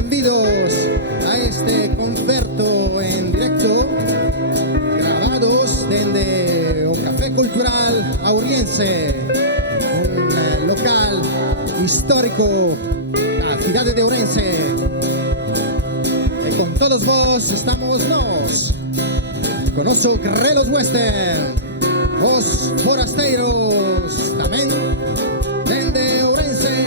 Benvidos a este concerto en directo grabados desde o Café Cultural Auriense, un local histórico da cidade de Ourense. E con todos vos estamos nós, con noso Grelos Western, os forasteiros, tamén dende Ourense.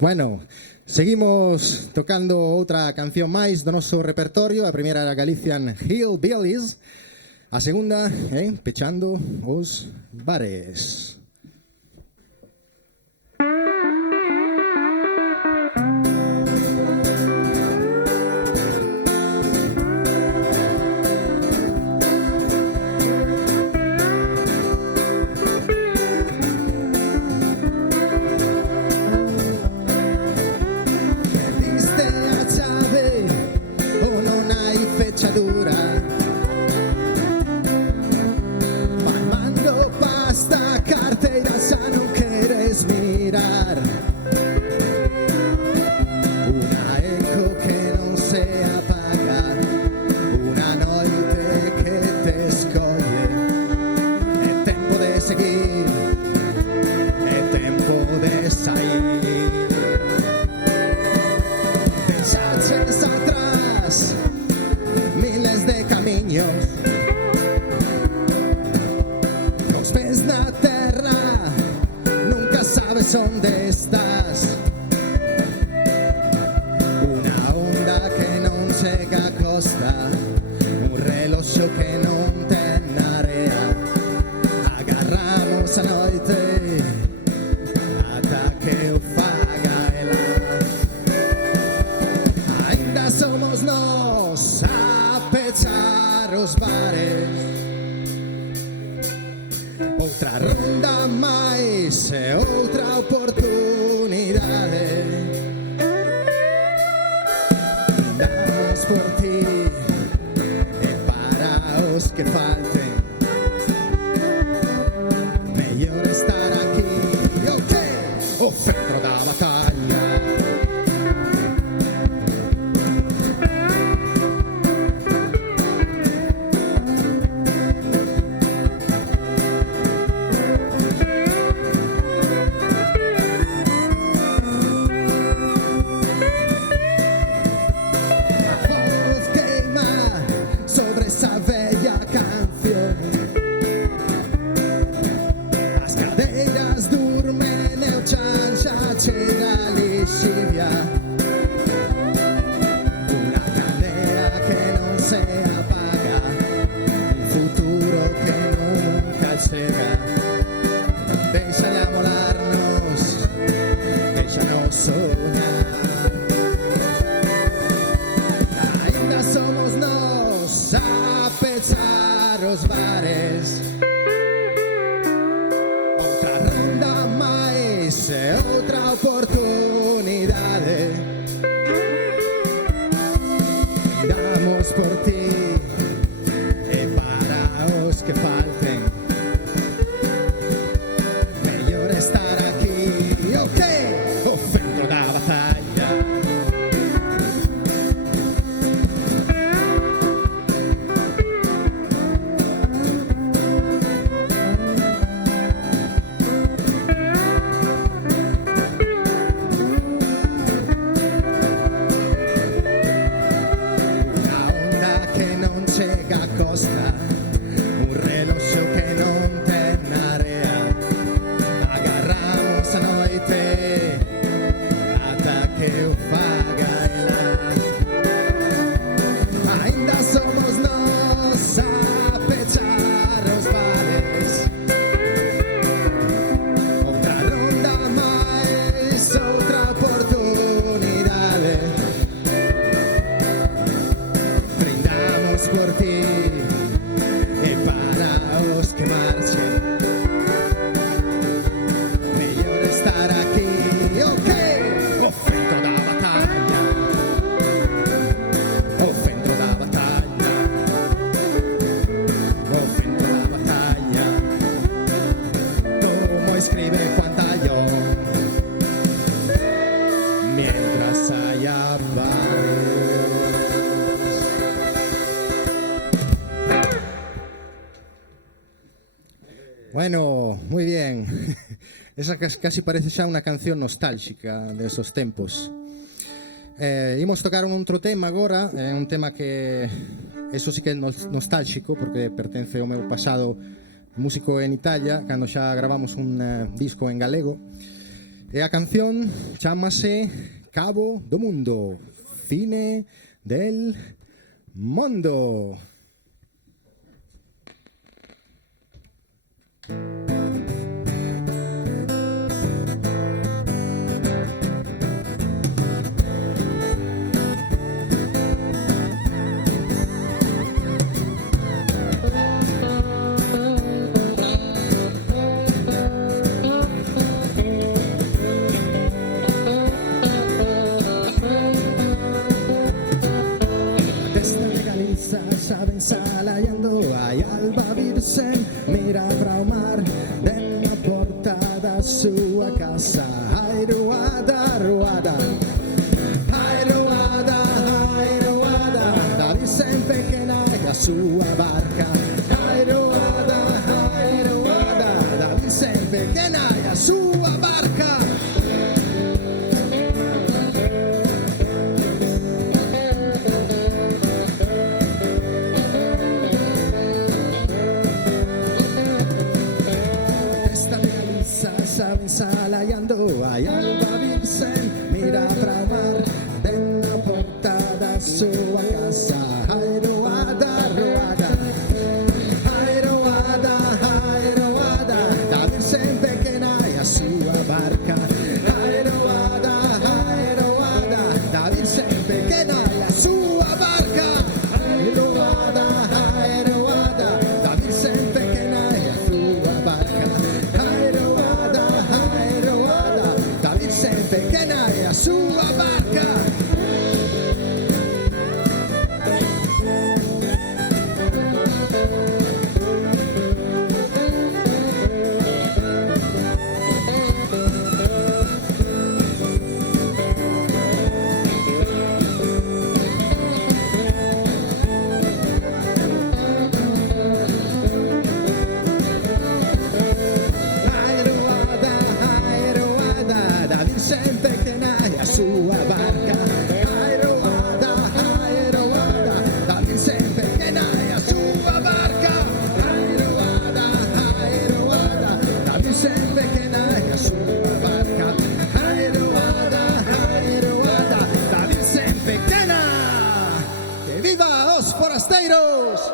Bueno, seguimos tocando outra canción máis do noso repertorio. A primeira era Galician Hillbillies, a segunda, pechando os bares. Onde estás? Una onda que non chega a costa, un reloxo que non ten area. Agarramos a noite ata que o faga ela. Ainda somos nós a pechar os bares. Outra ronda máis e outra oportunidade. Damos por ti e para os que falten. Mellor estar aquí. O centro da batalla. a pechar os bares. Outra ronda máis e outra oportunidade. Damos por ti e para os que falten. Mellor estar aquí, ok, o centro da batalla. Chega a costa, un reloxo que non ten area. Agarramos a noite ata que o faga ela. Ainda somos nós a pechar os bares. Outra ronda máis, outra oportunidade. Brindamos por ti e para os que marchen. Mellor estar aquí, ok, o centro da batalla. O centro da batalla. O centro da batalla. Como escribe Juan Tallón. Mientras haya bares. Bueno, muy bien. Esa casi parece xa unha canción nostálxica de esos tempos. Imos tocar un outro tema agora, un tema que eso sí que é nostálxico porque pertence ao meu pasado músico en Italia, cando xa gravamos un disco en galego. E a canción chámase Cabo do Mundo, Fine del Mundo. Saben salayando hai alba virsen, mira para o mar dentro a porta da súa casa. Ai ruada, ruada, ai ruada, ai ruada, da virsen pequena e a súa barca. Ai ruada, da virsen pequena e a súa barca. Saben salayando hai alba virsen, mira para o mar dentro a porta da súa casa. Ai roada, roada, ai roada, da virsen pequena e a súa barca. Ai roada, da virsen pequena e a súa barca. Ai roada, da virsen pequena e a súa barca. Pequena e a súa barca. forasteiros.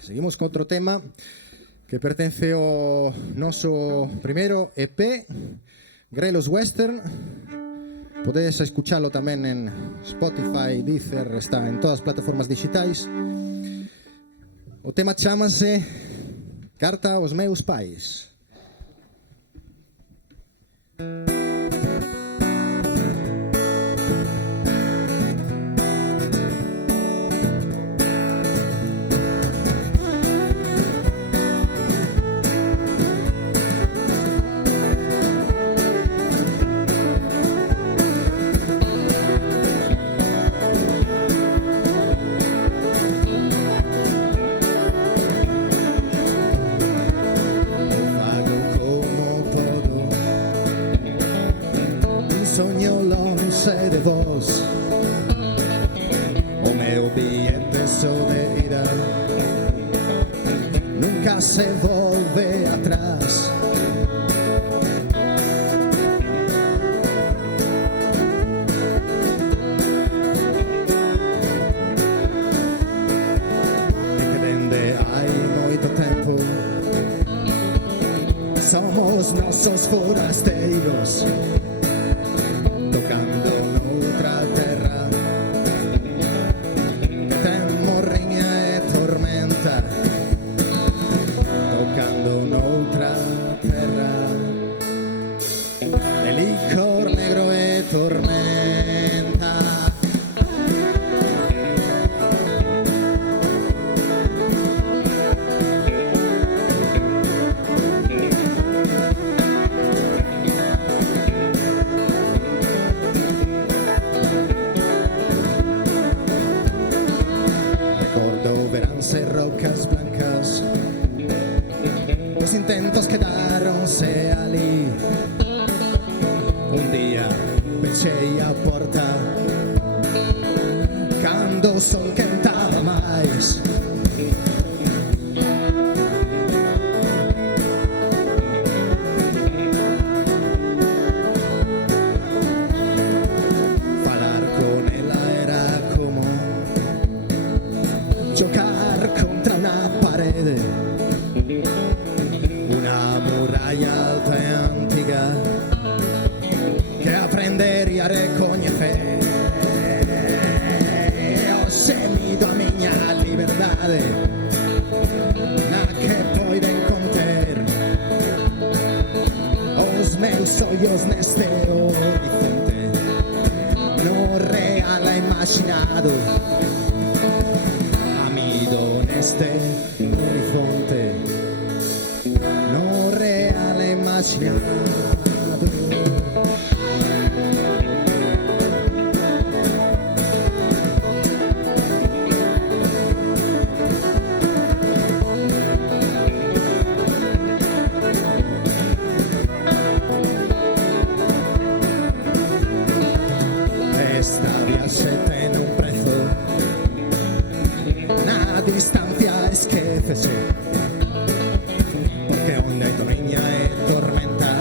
Seguimos con outro tema que pertence ao noso primeiro EP, Grelos Western. Podes escuchalo tamén en Spotify, Deezer, está en todas as plataformas digitais. O tema chámase Carta aos meus pais. Soño lonxe de vos, o meu billete só de ida nunca se volve atrás. E que dende hai moito tempo somos nosos forasteiros, tocando noutra terra que ten morriña e tormenta, tocando noutra terra de licor negro e tormenta. Veránse rocas blancas, los intentos quedaronse ali. Un día pechei a porta cando o sol quentaba máis. Falar con ela era como chocar contra una pared, una muralla alta e antica que aprendería a recoñecer. Ho semido a miña liberdade na que poiden conter os meus ollos neste horizonte, no real e imaginado. Este horizonte no real e imaginado. Esta viaxe ten un prezo, na distancia esquécese, porque onde hai torriña e tormenta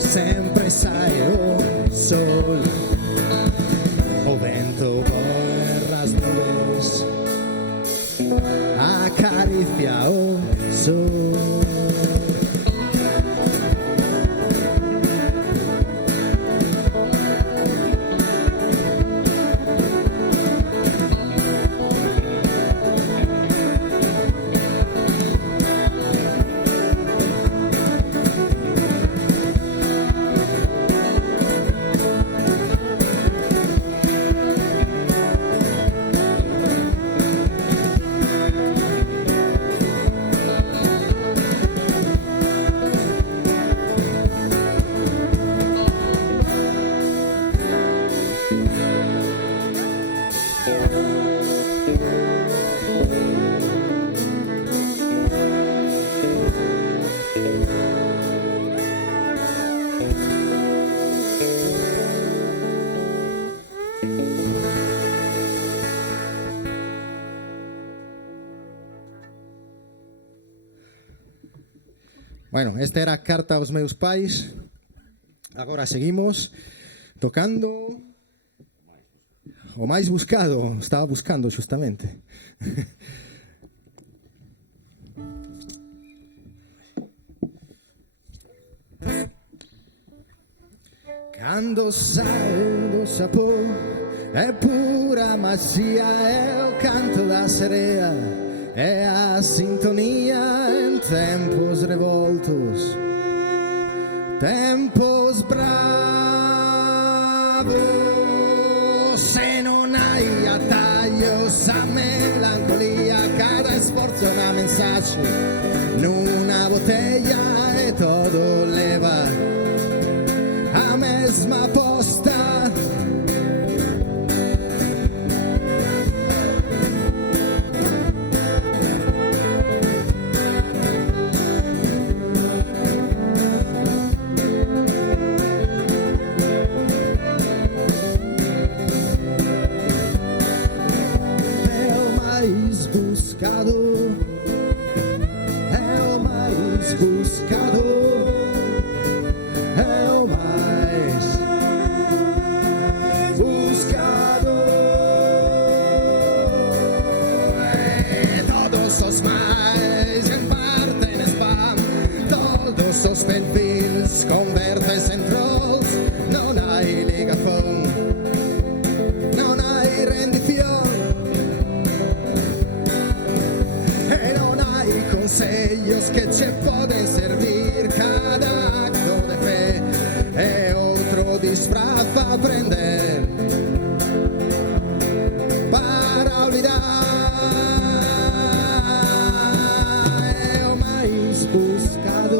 sempre sae o sol. O vento borra as nubes, acaricia o sol. Bueno, esta era a Carta aos meus pais. Agora seguimos tocando o máis buscado. Estaba buscando justamente. Quando sai do sapor é pura magia, é o canto da sereia, é a sintonia em tempos revoltos, tempos bravos. Se non hai atalhos a melancolia, cada esforzo é un mensaje numa botella e todo leva a mesma posta. Os perfils convertes en trolls, non hai ligazón, non hai rendición, e non hai consellos que che poden servir. Cada acto de fe é outro disfraz para aprender, para olvidar. É o máis buscado,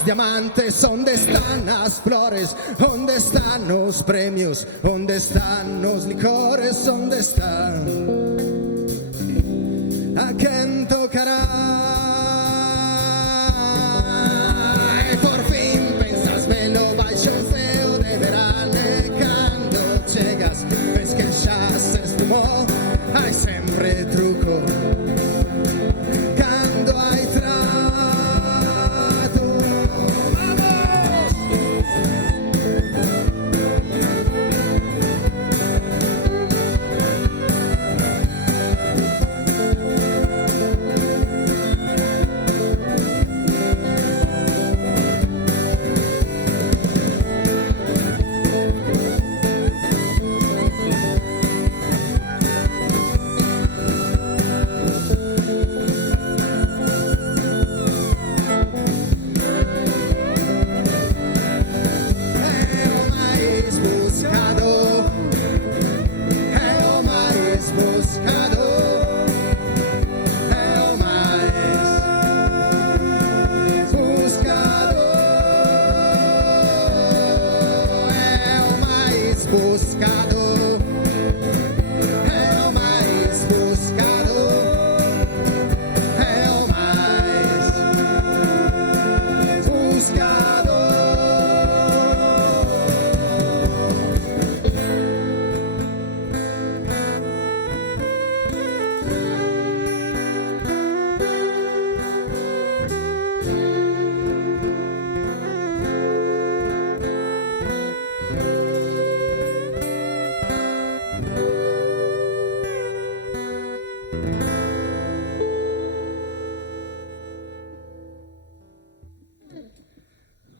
diamantes, onde están as flores, onde están os premios, onde están os licores, onde están a quen tocará. E por fin pensas velo baixo o ceo de verano, e cando chegas ves que xa se esfumou. Hai sempre truco cando hai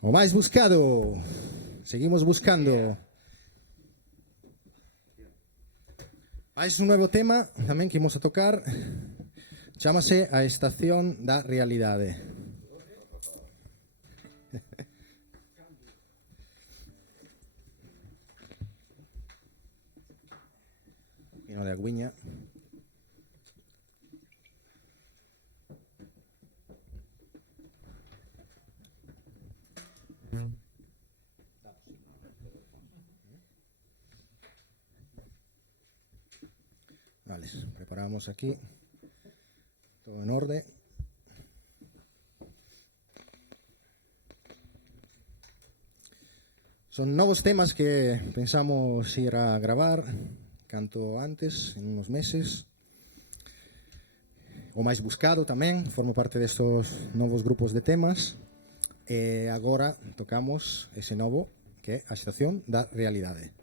o máis buscado. Seguimos buscando. Máis un novo tema tamén que imos a tocar. Chámase A Estación da Realidade. Vino de agüiña. Vale, preparamos aquí todo en orden. Son novos temas que pensamos ir a gravar canto antes, en unos meses. O máis buscado tamén, forma parte destos novos grupos de temas. E agora tocamos ese novo que é a Estación da Realidade.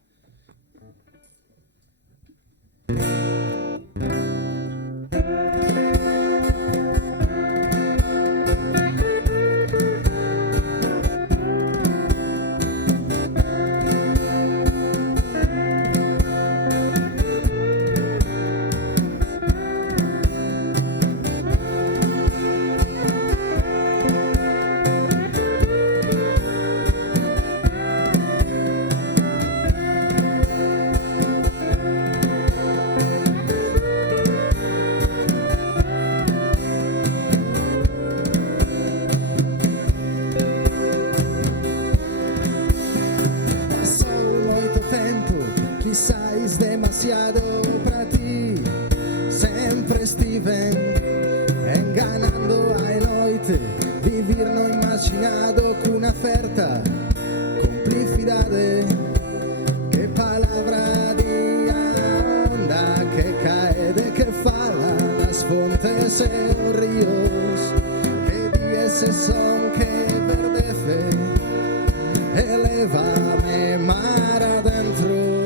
Demasiado para ti, sempre estiven enganando a noite, vivir no imaginado cunha certa complicidade. Que palabra di a onda que cae, de que falan as fontes e os ríos, que di ese son que verdece, elévame mar adentro.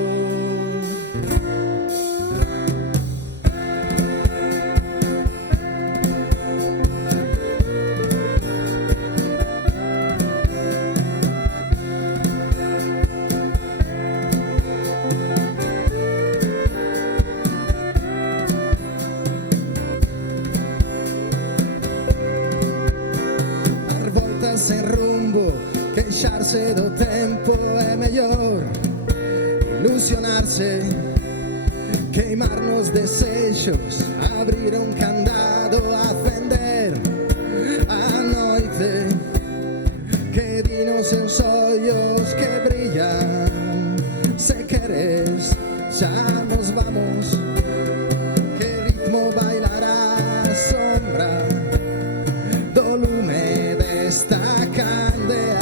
Sen rumbo, queixarse do tempo é mellor, ilusionarse, queimar nos desexos, abrir un candado, acender a noite, que di nos seus ollos que brillan. Se queres, xa nos vamos, que ritmo bailará a sombra do lume desta candea.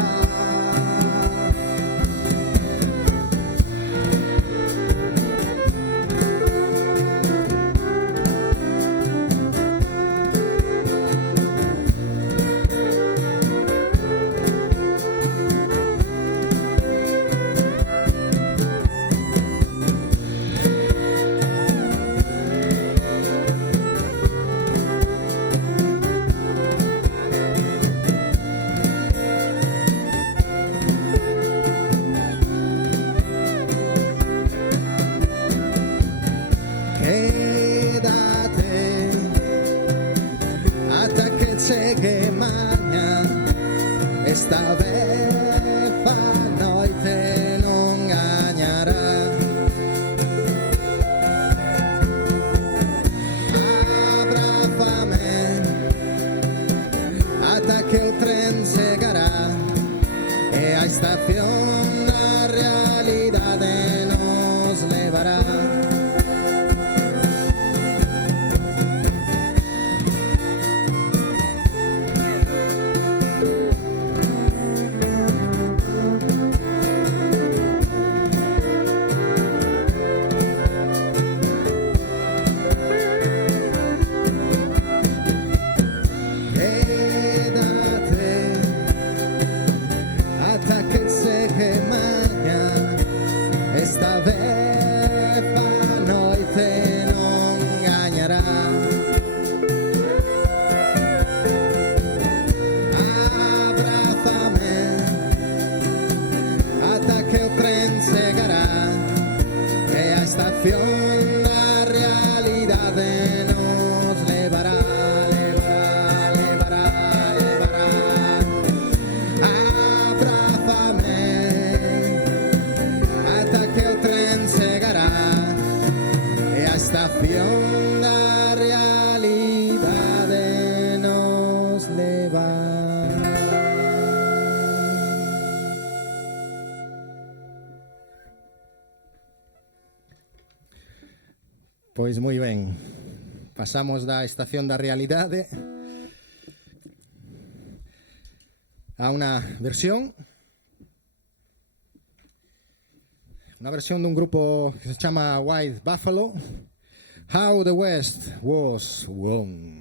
Quédate ata que chegue mañá, esta vez a noite non gañará. Abrázame ata que o tren chegará e a estación da realidade nos levará. Esta vez a noite non gañará. Abrázame ata que o tren chegará e a estación da realidade nos levará, levará, levará, levará. Abrázame ata que o tren chegará e a estación da realidade nos levará. Pois moi ben, pasamos da estación da realidade a unha versión una versión de un grupo que se llama White Buffalo, How the West Was Won.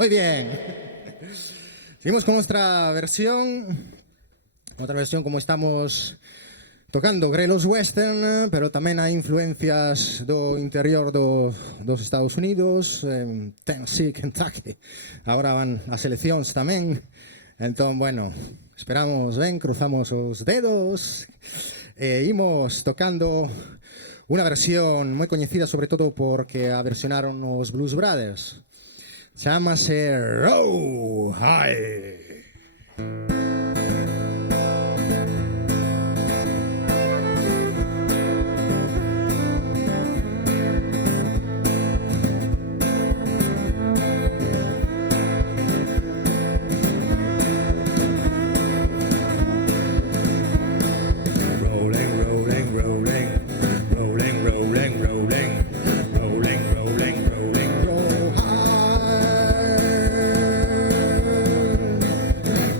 Muy bien. Seguimos con nuestra versión. Otra versión como estamos tocando grelos western, pero tamén hai influencias do interior dos Estados Unidos, Tennessee, Kentucky. Agora van as eleccións tamén. Entón, bueno, esperamos ben, cruzamos os dedos e imos tocando unha versión moi coñecida sobre todo porque a versionaron os Blues Brothers. Chámase Row High.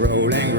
Rolling,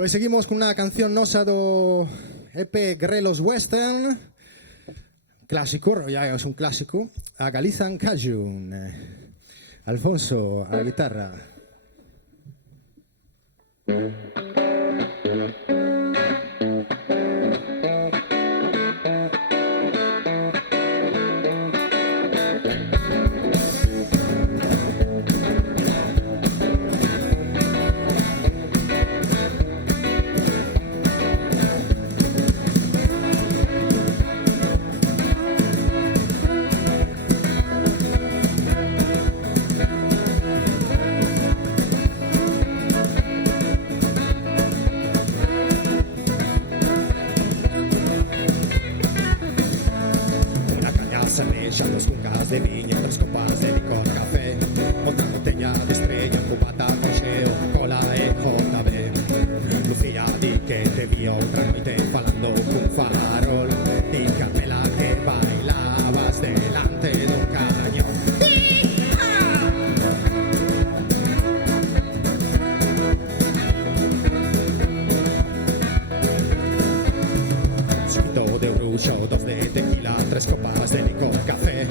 Pues seguimos con una canción nosa do EP Grelos Western. Clásico, ya es un clásico. A Galizan Cajun. Alfonso, a la guitarra. Dos cuncas de viña, 3 copas de licor café, outra botella de estrella, un cubata con xeo, cola e JB. Lucía di que te vi outra noite falando cun farol, di Carmela que bailabas delante dun cañón. Cinto de bruxo, 2 de tequila, 3 copas de licor café,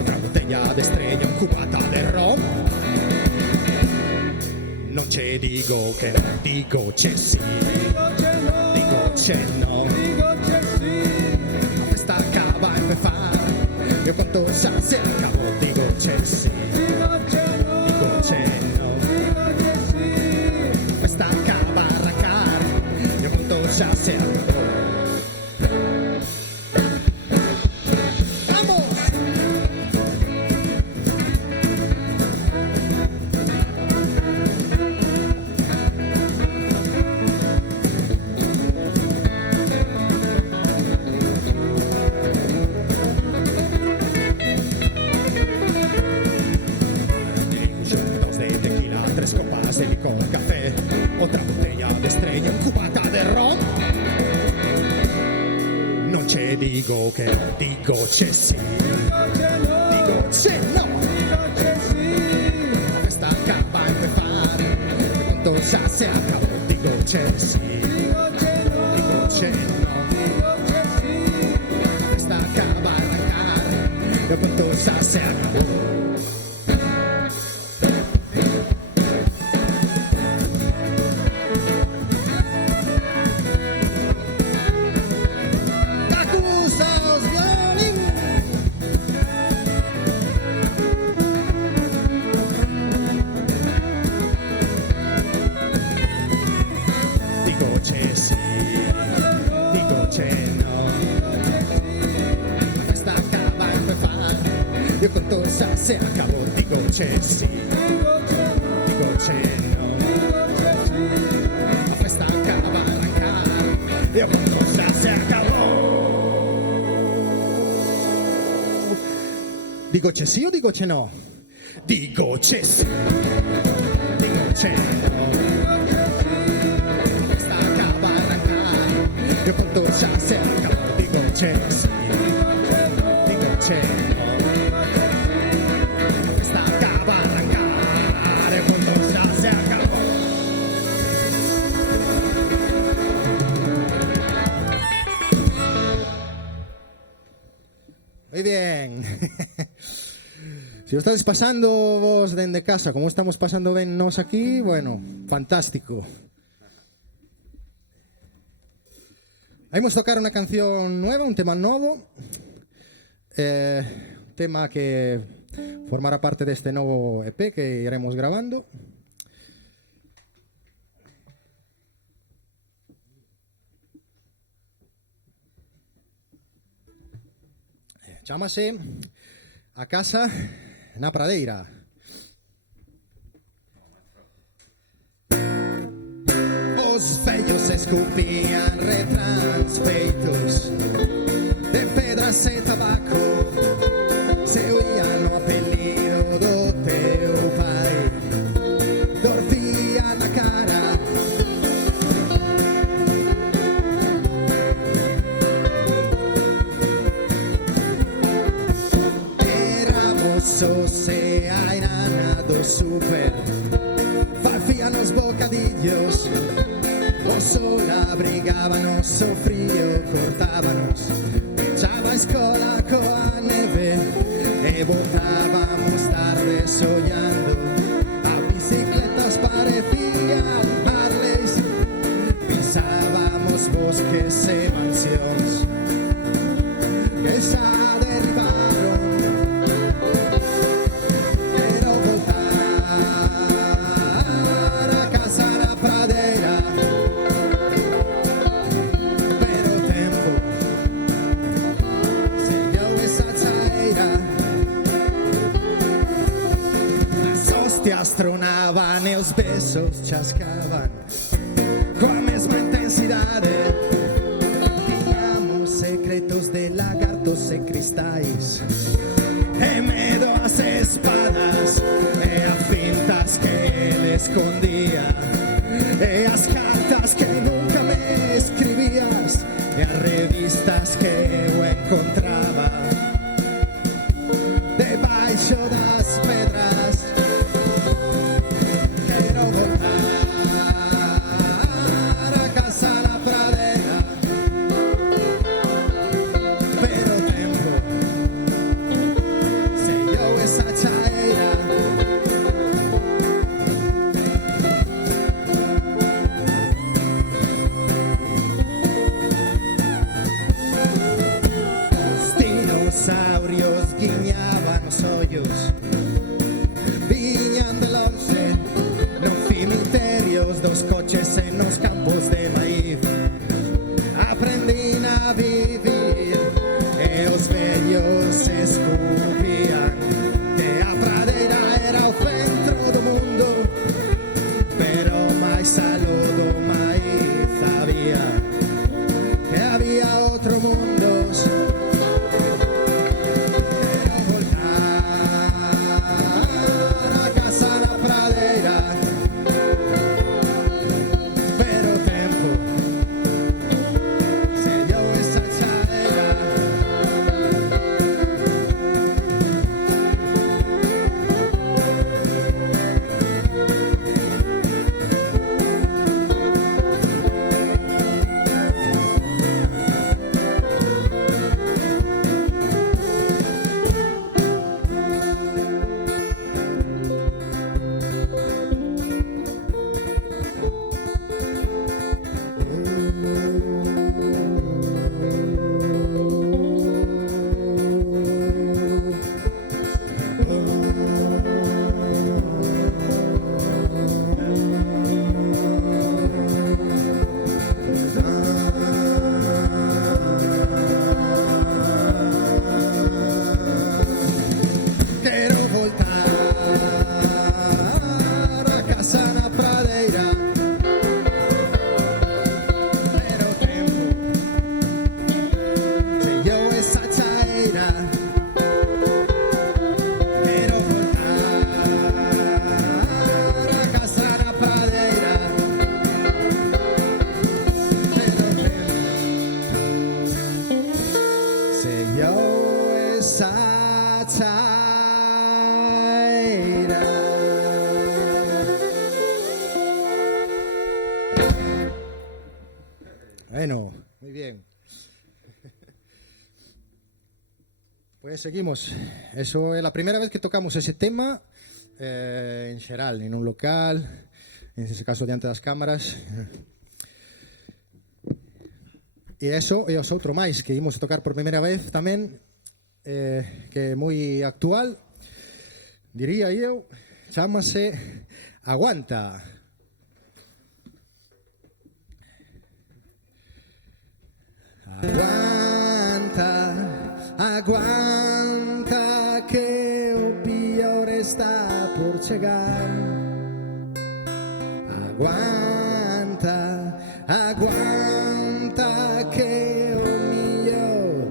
otra botella de estrella, un cubata de ron. Non ce digo che no, digo c'è sì, digo c'è no, la festa acaba en empezar, yo cuento ya se acabó, digo c'è sì, digo c'è no, la festa acaba a arrancar, yo cuento ya se acabó. De licor, café, otra botella de estrella, un cubata de ron. Non ce digo che no, digo c'è sì, digo c'è no, la festa acaba a empezar, de pronto ya se acabó, digo c'è sì, digo c'è no, la festa acaba a arrancar, de pronto ya se acabó. Yo con todo ya se acabó, digo che sí, digo che no, la festa acaba a arrancar, yo con todo ya se acabó. Digo che sí o digo che no, digo che sí, digo che no, la festa acaba a arrancar, yo con todo ya se acabó, digo che sí, digo che no. Muy bien. Si lo estáis pasando vos dende casa, como estamos pasando ben nos aquí, bueno, fantástico. Vamos a tocar una canción nueva, un tema nuevo, un tema que formará parte de este nuevo EP que iremos grabando. Chámase A Casa na Pradeira. Os vellos escupían retrans feitos de pedras e tabaco, se oían o apelido do teu pai, dorcía na cara. Se airana do super, facían os bocadillos, os abrigábanos o frío, cortábanos, echaba a escola coa neve e voltábamos tarde soñando. A bicicletas parecían Harleys, pisábamos bosques e mansións que xa derribaron. Quero voltar a casa na pradeira, pero o tempo sellou esa chaeira. As hostias tronaban e os besos chascaban coa mesma intensidade. Tiñamos secretos de lagartos e cristais, e medo ás espadas e a fintas que ele escondía, e as cartas que nunca me escribías, e as revistas que eu encontraba debaixo das pedras. Quero voltar a casa na pradeira, pero o tempo sellou esa chaeira. Os dinosaurios guiñaban os ollos, viñan de lonxe nos cimiterios dos coches e nos campos de maíz. Aprendín a vivir e os vellos escupían que a pradeira era o centro do mundo, pero máis aló do maíz había que había outro mundo. Quero voltar a casa na pradeira, pero o tempo sellou esa chaeira. Quero voltar a casa na pradeira, pero o tempo sellou esa chaeira. Quero voltar a casa na pradeira, pero o tempo sellou esa chaeira. Bueno, muy bien. Pues seguimos. Eso es la primera vez que tocamos ese tema en xeral, en un local, en ese caso diante das cámaras. E eso e os outro máis que imos tocar por primeira vez tamén, que é moi actual, diría eu, chámase Aguanta. Aguanta, aguanta, que o pior está por chegar. Aguanta, aguanta, que o millor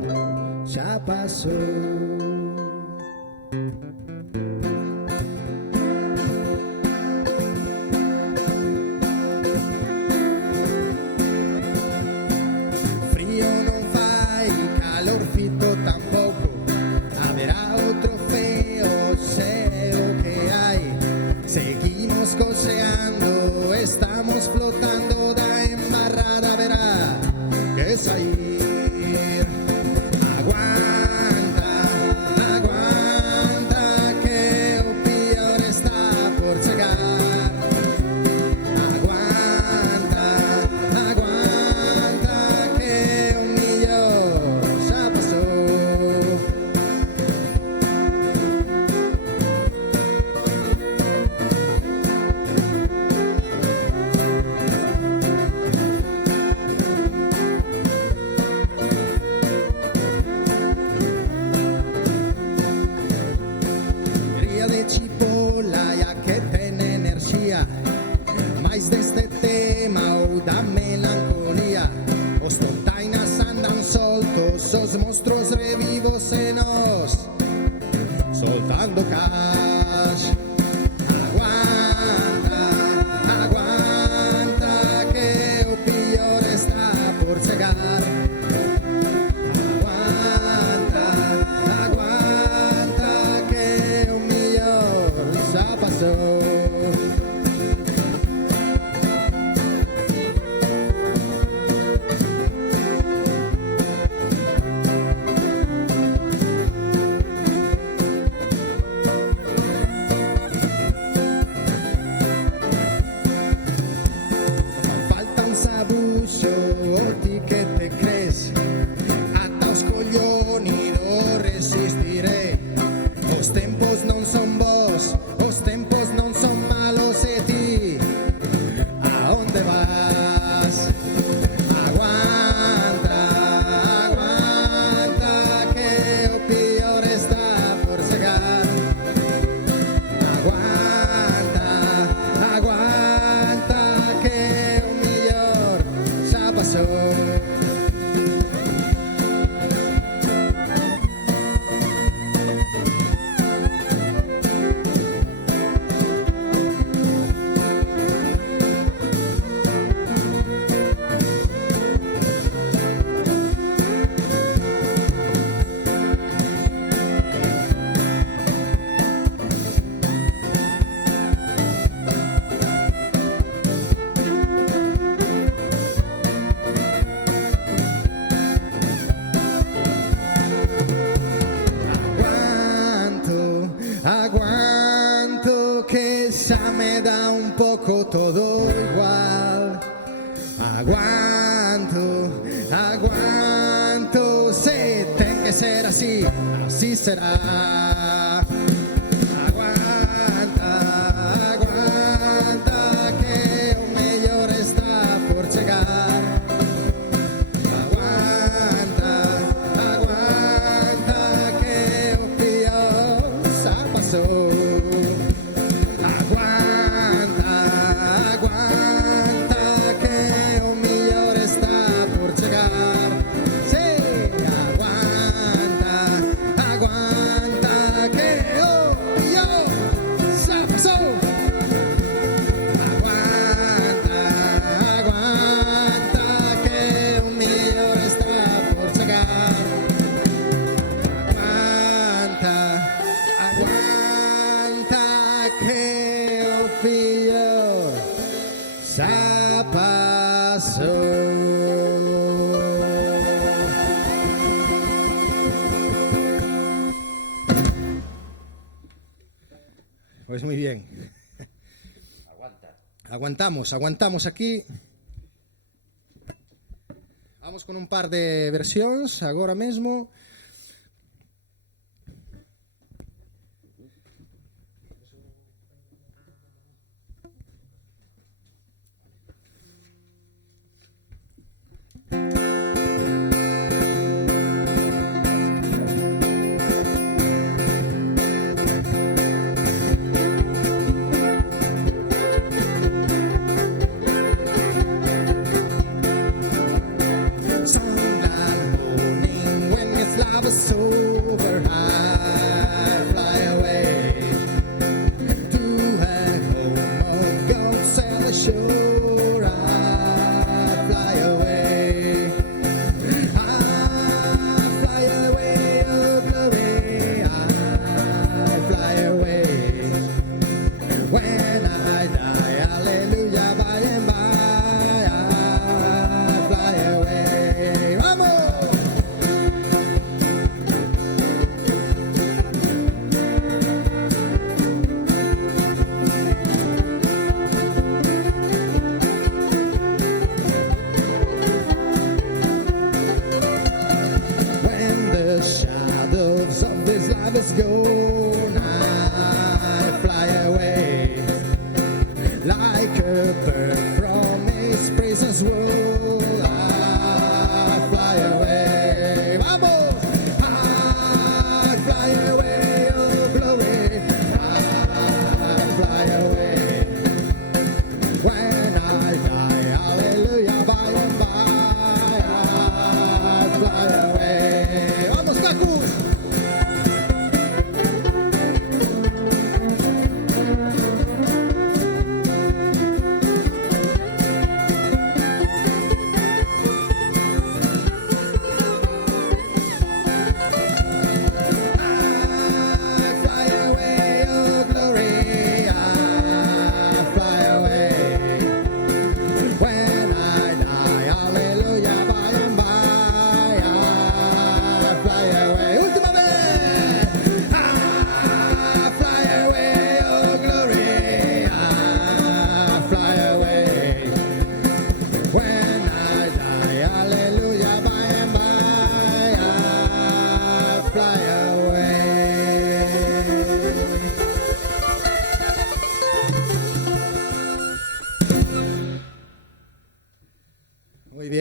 xa pasou. Tampouco haberá outro feo, sei o que hai. Seguimos coseando, estamos flotando da embarrada, verá. alegría. Mais deste tema ou da melancolía. Os tontainas andan soltos, os monstruos revivos en nos, soltando cash. Aguanta, aguanta, que o pior está por chegar. Aguanta, aguanta, que o mellor xa pasou. Aguanto que xa me dá un pouco todo igual. Aguanto, aguanto, se ten que ser así, así será. Aguanta, aguanta, que o mellor está por chegar. Aguanta, aguanta, que o pior xa pasou. Pues muy bien. Aguantamos aquí. Vamos con un par de versións agora mesmo. Sunlight morning when it's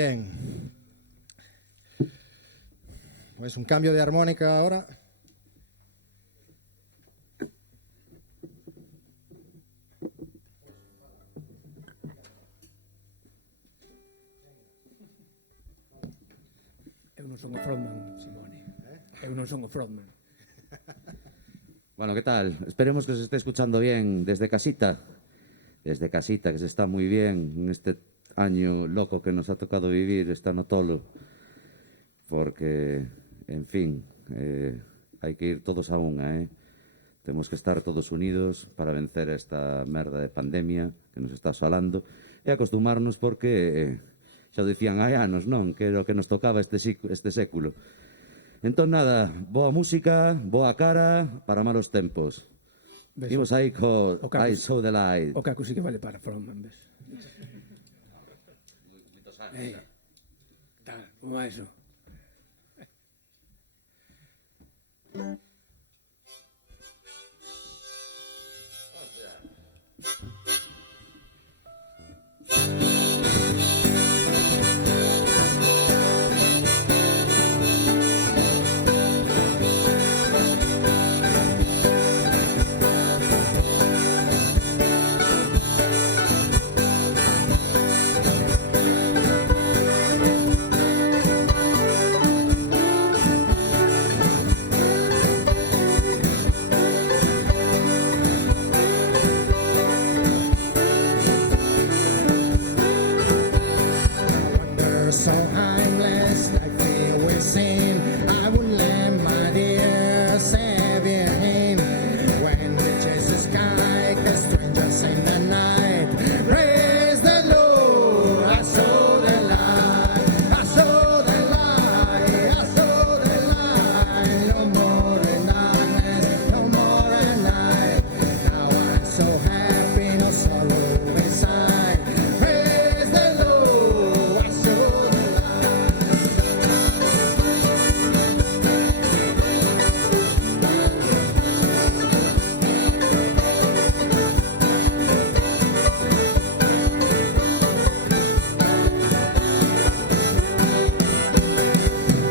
bien. Pues un cambio de armónica ahora. Eu non son o frontman, Simone. Eu non son o frontman. Bueno, ¿qué tal? Esperemos que se esté escuchando bien desde casita. Desde casita, que se está muy bien en este año loco que nos ha tocado vivir, esta no tolo. Porque, en fin, hai que ir todos a unha, Temos que estar todos unidos para vencer esta merda de pandemia que nos está asolando e acostumarnos porque xa o dicían hai anos, non? Que era o que nos tocaba este século. Entón, nada, boa música, boa cara para malos tempos. Imos aí co I Saw the Light. O caco sí que vale para frontman, ves? Tal, como é eso? So aimless, like they were saying, I would lend my dear Savior him when we chase the sky, the strangers in the night. Praise the Lord, I saw the light, I saw the light, I saw the light. No more in darkness, no more at night. Now I'm so happy, no sorrow inside. Praise the Lord, I saw the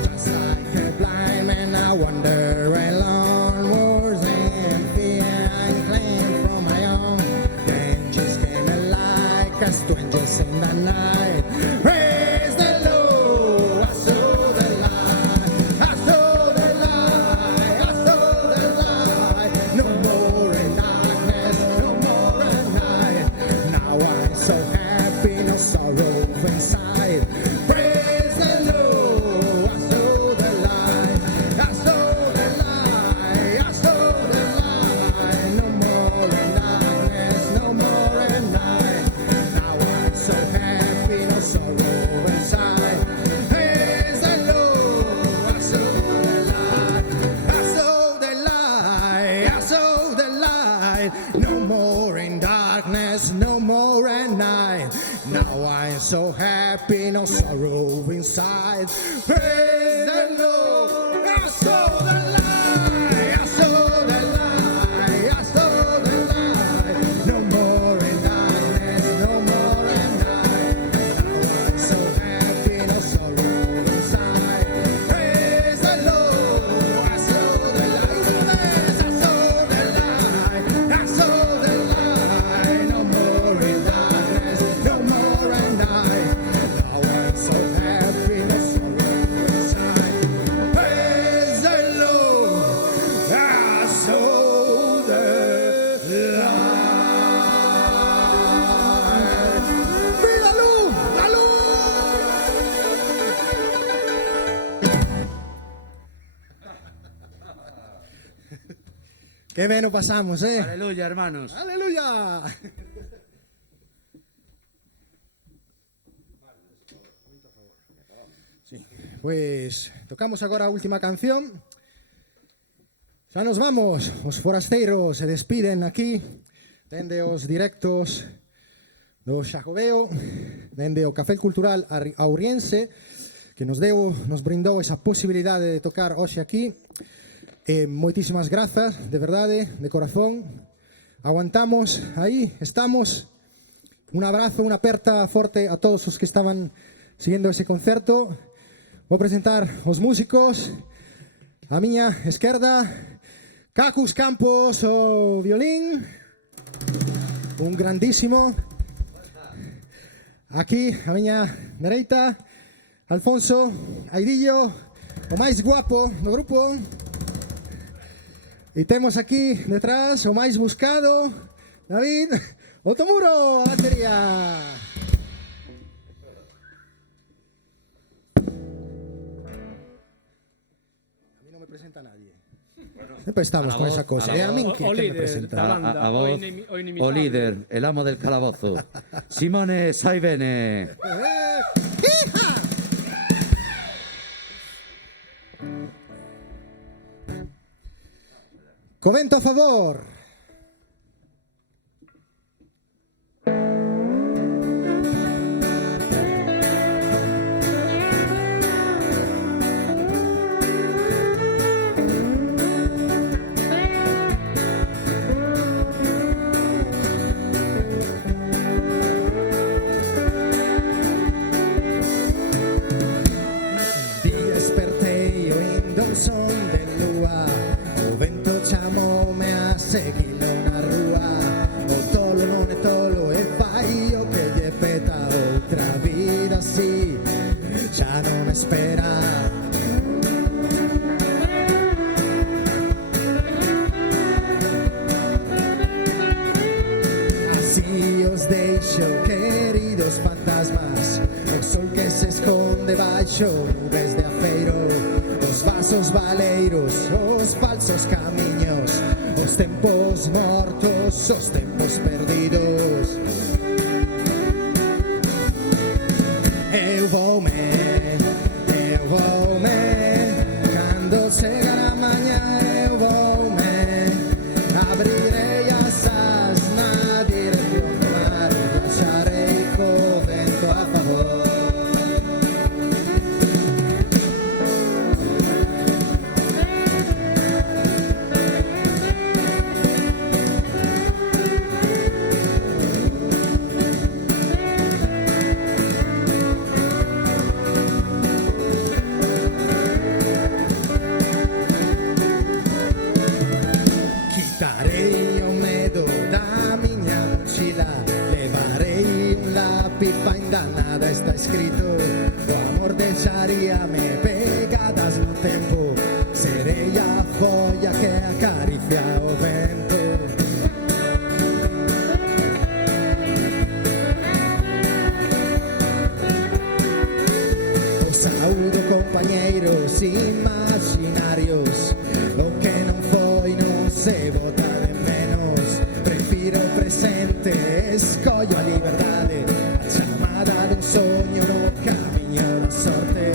just like a blind man, I wander alone, wars and fear and claim from my own. Then just came like a strangers in the night. Praise the Lord, I saw the light, I saw the light, I saw the light. No more in darkness, no more at night. Now I'm so happy, no sorrow inside. Praise the Lord, I saw the light, I saw the light, I saw the light. No more in darkness, no more at night. Now I'm so happy, no sorrow inside. Praise the Lord, I saw the light, I saw the light, I saw the light. No more in darkness, no more at night. Now I'm so happy, no sorrow inside. Praise the Lord, I saw the light, I saw the light, I saw the light. No more in darkness, no more at night. Now I'm so happy, no sorrow inside. Praise the Lord, I saw the light, I saw the light, I saw the light. No more in darkness, no more at night. Now I'm so happy, no sorrow inside. Praise the Lord, I saw the light. ¡Viva luz! ¡La luz! Qué bien lo pasamos, Aleluya, hermanos. ¡Aleluya! Sí, pues tocamos agora a última canción. Xa nos vamos, os forasteiros se despiden aquí dende os directos do Xacobeo, dende o Café Cultural Auriense, que nos brindou esa posibilidade de tocar hoxe aquí. Moitísimas grazas, de verdade, de corazón. Aguantamos, aí estamos. Un abrazo, unha aperta forte a todos os que estaban Seguindo ese concerto, vou presentar os músicos. A miña esquerda, Cacus Campos, o violín, un grandísimo. Aquí, a miña dereita, Alfonso Aidillo, o máis guapo do grupo. E temos aquí detrás o máis buscado, David Otomuro, a batería. A mí non me presenta nadie. Sempre estamos con esa cosa. E a min que me presenta. A voz, o líder, el amo del calabozo, Simone Saibene. Comento a favor. Despertei oindo un son de lúa, o vento chamoume a seguilo na rúa. O tolo non é tolo e fai o que lle peta, outra vida así xa non espera. Así os deixo, queridos fantasmas, o sol que se esconde baixo nubes de aceiro, os vasos valeiros, os falsos camiños, os tempos mortos, os tempos perdidos. Eu voume, cando chegar a mañá, eu voume, abrirei as asas na dirección do mar, baixarei co vento a favor. Quitarei o medo da miña mochila, levarei un lápiz, ainda nada está escrito. O amor deixaríame pegadas no tempo, serei a folla que acaricia o vento. Os saúdo compañeiros imaginarios, o que non foi non se bota de menos. Prefiro o presente, escollo a liberdade, a chamada dun soño no camiño da sorte.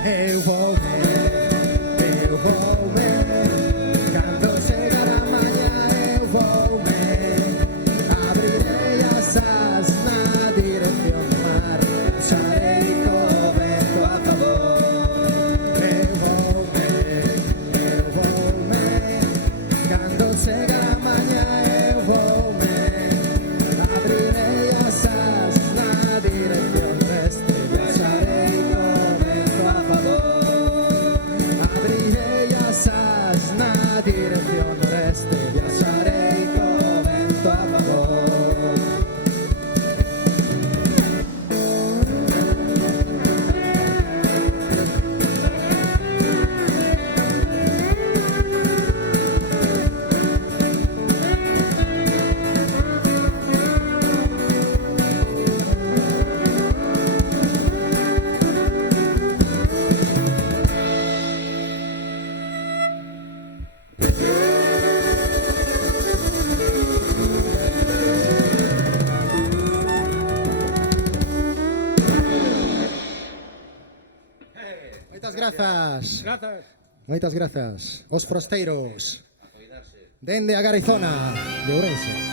Eu voume, cando chegar a mañá, eu voume, abrirei as asas na dirección do mar, baixarei co vento a favor. Eu voume, cando chegar a mañá, eu voume, abrirei as asas na dirección oeste, baixarei co vento a favor. Abrirei as asas na dirección oeste, baixarei co vento a favor. Moitas grazas. Grazas. Moitas grazas. Os Frosteiros. Dende a Garizona de Ourense.